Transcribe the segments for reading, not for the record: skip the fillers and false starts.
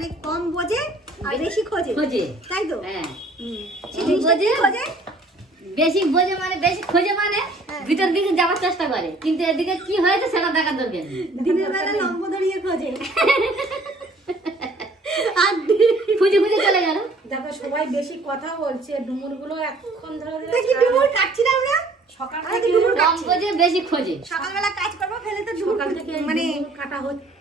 মানে কম বোঝে আর বেশি খোঁজে, তাই তো? হ্যাঁ, খোঁজে বেশি বোঝে মানে বেশি খোঁজে মানে ভিতর দিকে যাওয়ার চেষ্টা করে, কিন্তু এদিকে কি হয়েছে সেটা দেখার দরকার নেই। দিনের বেলা লম্ব ধরিয়ে খোঁজে আর খুঁজে খুঁজে চলে গেল। দেখো সবাই বেশি কথা বলছে, ডুমুর গুলো এতক্ষণ ধরে দেখি ডুমুর কাটছি না আমরা সকাল থেকে থেকে ডুমুর কম বোঝে বেশি খোঁজে। সকালবেলা কাজ করবো ফেলে তো ডুমুর সকাল থেকে মানে কাটা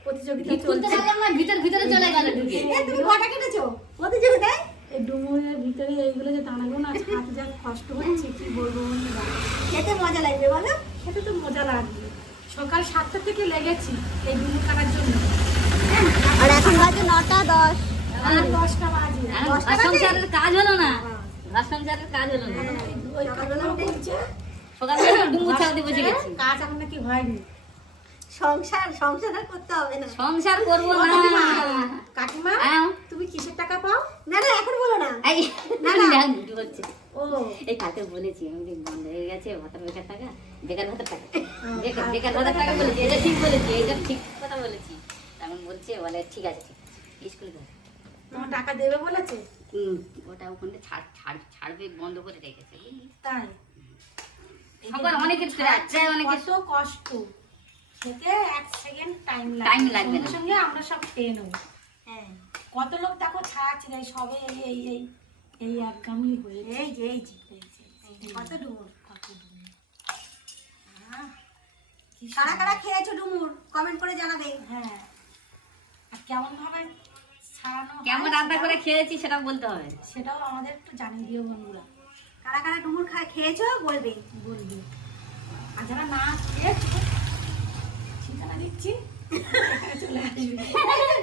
প্রতিযোগিতা খুলতে চলছে। পারলাম না, ভিতরে চলে গেল ঢুকে। তুমি কটা কেটেছো প্রতিযোগিতায়? এই ডুমুরের ভিতরে এইগুলো যে দানাগুলো না হাতে যা কষ্ট হচ্ছে কি বলবো বন্ধুরা। খেতে মজা লাগবে বলো? খেতে তো মজা লাগবে। সকাল 7টা থেকে লেগেছি এই ডুমুর কাটার জন্য। আর এখন বাজে 9:10। আর 10টা বাজে। ঘর সংসারের কাজ হলো না, ঘর সংসারের কাজ হলো না। ওই কাটাগুলো করছে। সকালবেলা ডুমুর ছাড়তে বসে গেছি। কাজ এখন নাকি হয়নি। সংসার আর করতে হবে না। সংসার করবো না। কাকিমা হ্যাঁ। তুমি কিসের টাকা পাও? না এখন বলো না। এই না, না। দুটো হচ্ছে। ও এই কাকে বলেছি আমি যে বন্ধ হয়ে গেছে ভাতার বেকার টাকা, বেকার ভাতার টাকা, বেকার ভাতার টাকা বলেছি, এটা ঠিক বলেছি, এটা ঠিক কথা বলেছি। তখন বলছে বলে ঠিক আছে স্কুলে যাবে। তোমার টাকা দেবে বলেছে? ওটা ওখানে ছাড়বে বন্ধ করে রেখেছে, বুঝলি? তাই সবার অনেকের প্রায় অনেকের কত কষ্ট খেতে 1 সেকেন্ড টাইম Time লাগবে না। সঙ্গে সঙ্গে আমরা সব খেয়ে নেবো। হ্যাঁ কত লোক দেখো ছাড়াচ্ছে না, সবে এই একগামই হয়েছে। এই যে কত ডুমুর। কি কারা কারা খেয়েছো ডুমুর কমেন্ট করে জানাবে। হ্যাঁ, আর কেমন ভাবে ছাড়ানো হয় কেমন রান্না করে খেয়েছি সেটা বলতে হবে। সেটাও আমাদের একটু জানিয়ে দিও বন্ধুরা, কারা কারা ডুমুর খেয়েছো বলবে। বলবি। আর যারা না খেয়েছো ঠিকানা দিচ্ছি, এখানে চলে আসবে।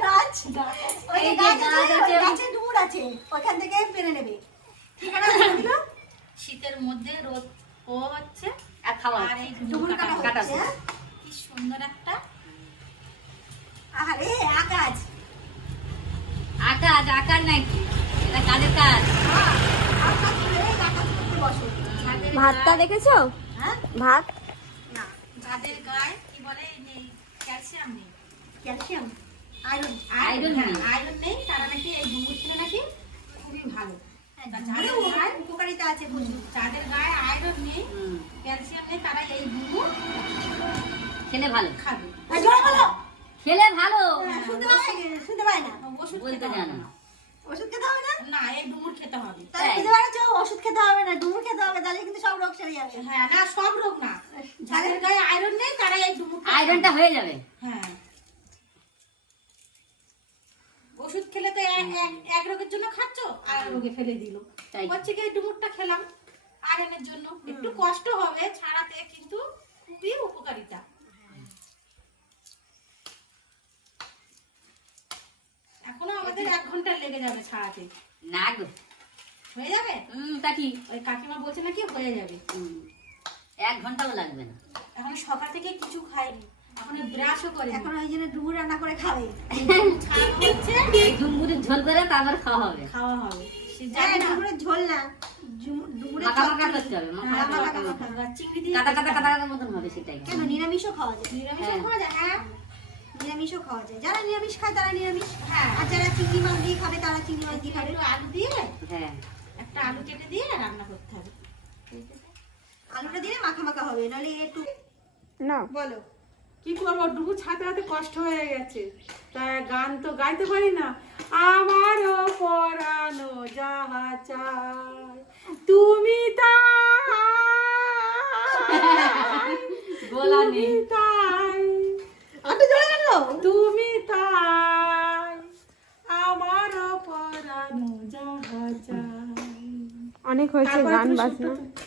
গাছ ওই যে এই যে গাছ গাছ আছে, আছে। গাছে ডুমুর আছে, ওখান থেকে পেরে নেবে। ঠিকানা বলে দিল। শীতের মধ্যে রোদ ও হচ্ছে আর খাওয়া আর এই ডুমুর ডুমুর কাটা কাটা হচ্ছে। হ্যাঁ? কি সুন্দর একটা আরে আকাশ আকার নাকি এটা কাজের কাজ। আকাশ ধরে আকাশ করতে বসো। ছাদের ভাতটা গায়ে- দেখেছো? হ্যাঁ ভাত না ছাদের গায়ে কি বলে এই নেই, ক্যালসিয়াম নেই, ক্যালসিয়াম আয়রন আয়রন হ্যাঁ, নেই। আয়রন নেই, তারা নাকি এই ডুমুর খেলে নাকি খুবই ভালো। তা যাদের ডুমুর গায়ে উপকারিতা আছে প্রচুর। যাদের গায়ে আয়রন নেই, ক্যালসিয়াম নেই, তারা এই ডুমুর খেলে ভালো, খাবে। আর জোরে বলো। খেলে ভালো শুনতে পায় না। ওষুধ বলতে খেতে হবে জানো। না। ওষুধ খেতে হবে না? না, এই ডুমুর খেতে হবে। তাহলে তাই। বুঝতে পারছো ওষুধ খেতে হবে না, ডুমুর খেতে হবে, তাহলে কিন্তু সব রোগ সেরে যাবে। হ্যাঁ, না সব রোগ না, যাদের গায়ে আয়রন নেই তারা এই ডুমুর খেতে আয়রনটা হবে। হয়ে যাবে। হ্যাঁ, ওষুধ খেলে তো এক রোগের জন্য খাচ্ছ, আর রোগে ফেলে দিল। তাই। হচ্ছে কি এই ডুমুরটা খেলাম আয়রনের জন্য, একটু কষ্ট হবে ছাড়াতে, কিন্তু খুবই উপকারিতা। এখনো আমাদের 1 ঘন্টা লেগে যাবে ছাড়াতে। না গো, হয়ে যাবে? তা কি ওই কাকিমা বলছে নাকি হয়ে যাবে। 1 ঘন্টাও লাগবে না। এখন সকাল থেকে কিছু খাইনি, এখন ব্রাশও করিনি। এখন ওই জন্য ডুমুর রান্না করে খাবে। ছাড়ানো হচ্ছে, এই ডুমুরের ঝোল করে তারপর খাওয়া হবে। খাওয়া হবে। সে হ্যাঁ, জানি না। ডুমুরের ঝোল না, ডুমুরের মাখা মাখা চচ্চড়ি। করতে হবে, মাখা হ্যাঁ, মাখা মাখা করতে হবে। মাখা। আর চিংড়ি দিয়ে কাটা মতন হবে সেটাই। কেন নিরামিষও খাওয়া যায়? নিরামিষ হ্যাঁ। খাওয়া যায়। হ্যাঁ, নিরামিষও খাওয়া যায়, যারা নিরামিষ খায় তারা নিরামিষ, হ্যাঁ। আর যারা চিংড়ি মাছ দিয়ে খাবে তারা চিংড়ি মাছ দিয়ে খাবে। একটু আলু দিয়ে, হ্যাঁ, একটা আলু কেটে দিয়ে রান্না করতে হবে। আলুটা দিলে মাখা মাখা হবে, নাহলে একটু না বলো। কি করবো, ডুবু ছাতে হাতে কষ্ট হয়ে গেছে, তাই গান তো গাইতে পারি না। আমারও পরানো যাহা চাই তুমি তাই, গোলা নেই। তুমি তাই, একটু জোরে বলো। তুমি তাই, আমারও পরানো যাহা চাই। অনেক হয়েছে তারপরে গান তুমি বাজনা। সুরটা-